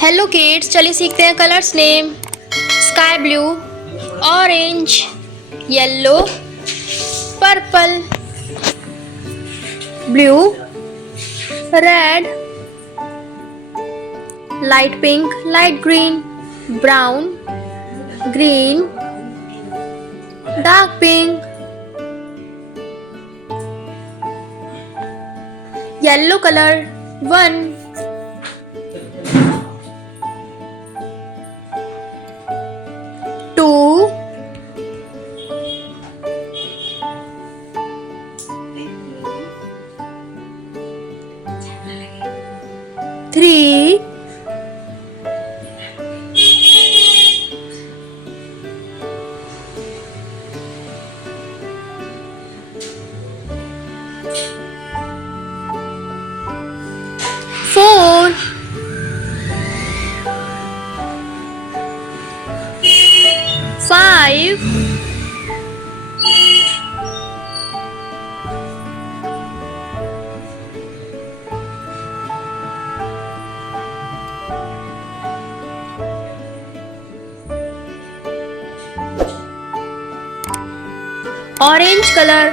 Hello kids, चलिए सीखते हैं colours name. Sky blue, orange, yellow, purple, blue, red, light pink, light green, brown, green, dark pink, yellow colour 1, 2, 3, 4, 5, 'orange color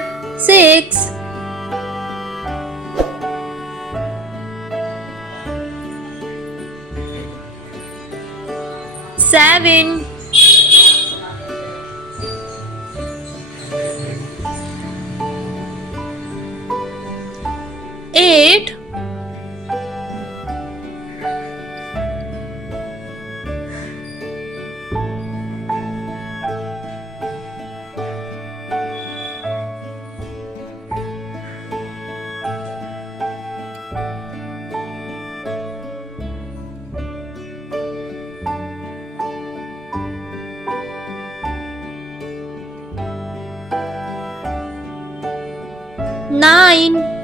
6, 7, 8, 9,